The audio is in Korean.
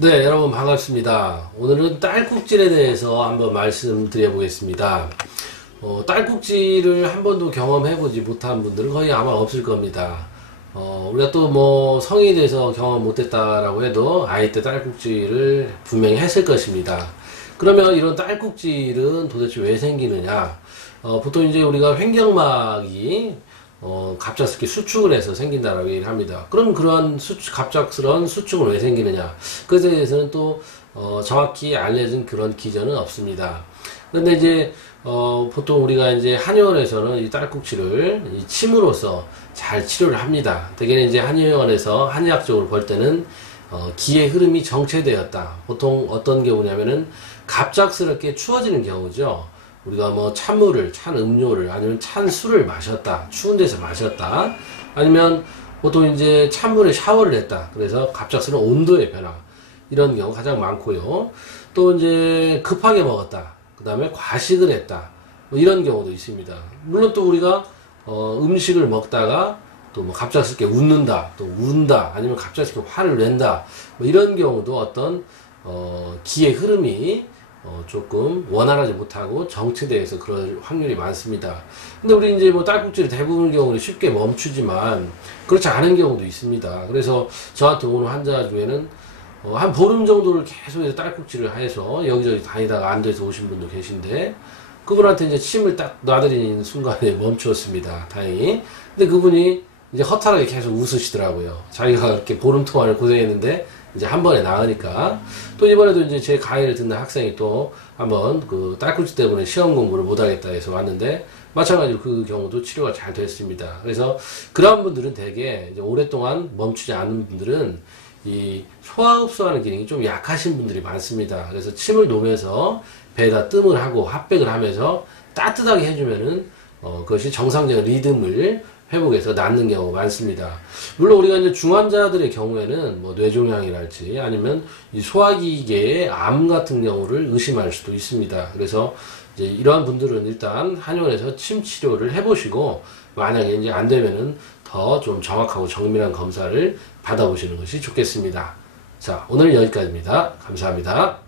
네, 여러분 반갑습니다. 오늘은 딸꾹질에 대해서 한번 말씀드려 보겠습니다. 어, 딸꾹질을 한 번도 경험해 보지 못한 분들은 거의 아마 없을 겁니다. 어, 우리가 또 뭐 성인이 돼서 경험 못했다라고 해도 아이 때 딸꾹질을 분명히 했을 것입니다. 그러면 이런 딸꾹질은 도대체 왜 생기느냐? 어, 보통 이제 우리가 횡격막이 어, 갑작스럽게 수축을 해서 생긴다라고 얘기를 합니다. 그럼 그러한 수축, 갑작스러운 수축은 왜 생기느냐? 그것에 대해서는 또, 어, 정확히 알려진 그런 기전은 없습니다. 그런데 이제, 어, 보통 우리가 이제 한의원에서는 이 딸꾹질을 이 침으로써 잘 치료를 합니다. 대개는 이제 한의원에서 한의학적으로 볼 때는 어, 기의 흐름이 정체되었다. 보통 어떤 경우냐면은 갑작스럽게 추워지는 경우죠. 우리가 뭐 찬물을, 찬 음료를, 아니면 찬 술을 마셨다. 추운 데서 마셨다. 아니면 보통 이제 찬물에 샤워를 했다. 그래서 갑작스러운 온도의 변화. 이런 경우 가장 많고요. 또 이제 급하게 먹었다. 그 다음에 과식을 했다. 뭐 이런 경우도 있습니다. 물론 또 우리가 어, 음식을 먹다가 또 뭐 갑작스럽게 웃는다, 또 운다, 아니면 갑작스럽게 화를 낸다, 뭐 이런 경우도 어떤 어, 기의 흐름이 어, 조금 원활하지 못하고 정체돼서 그럴 확률이 많습니다. 근데 우리 이제 뭐 딸꾹질 대부분 경우는 쉽게 멈추지만 그렇지 않은 경우도 있습니다. 그래서 저한테 오는 환자 중에는 어, 한 보름 정도를 계속해서 딸꾹질을 해서 여기저기 다니다가 안 돼서 오신 분도 계신데 그분한테 이제 침을 딱 놔드리는 순간에 멈추었습니다. 다행히. 근데 그분이 이제 허탈하게 계속 웃으시더라고요. 자기가 이렇게 보름 동안을 고생했는데 이제 한 번에 나으니까 또 이번에도 이제 제 강의를 듣는 학생이 또 한번 그 딸꾹질 때문에 시험 공부를 못하겠다 해서 왔는데 마찬가지로 그 경우도 치료가 잘 됐습니다. 그래서 그런 분들은 대개 오랫동안 멈추지 않은 분들은 이 소화 흡수하는 기능이 좀 약하신 분들이 많습니다. 그래서 침을 놓으면서 배에다 뜸을 하고 핫백을 하면서 따뜻하게 해주면은 어, 그것이 정상적인 리듬을 회복해서 낫는 경우가 많습니다. 물론 우리가 이제 중환자들의 경우에는 뭐 뇌종양이랄지 아니면 이 소화기계의 암 같은 경우를 의심할 수도 있습니다. 그래서 이제 이러한 분들은 일단 한의원에서 침 치료를 해보시고 만약에 이제 안 되면은 더 좀 정확하고 정밀한 검사를 받아보시는 것이 좋겠습니다. 자, 오늘 여기까지입니다. 감사합니다.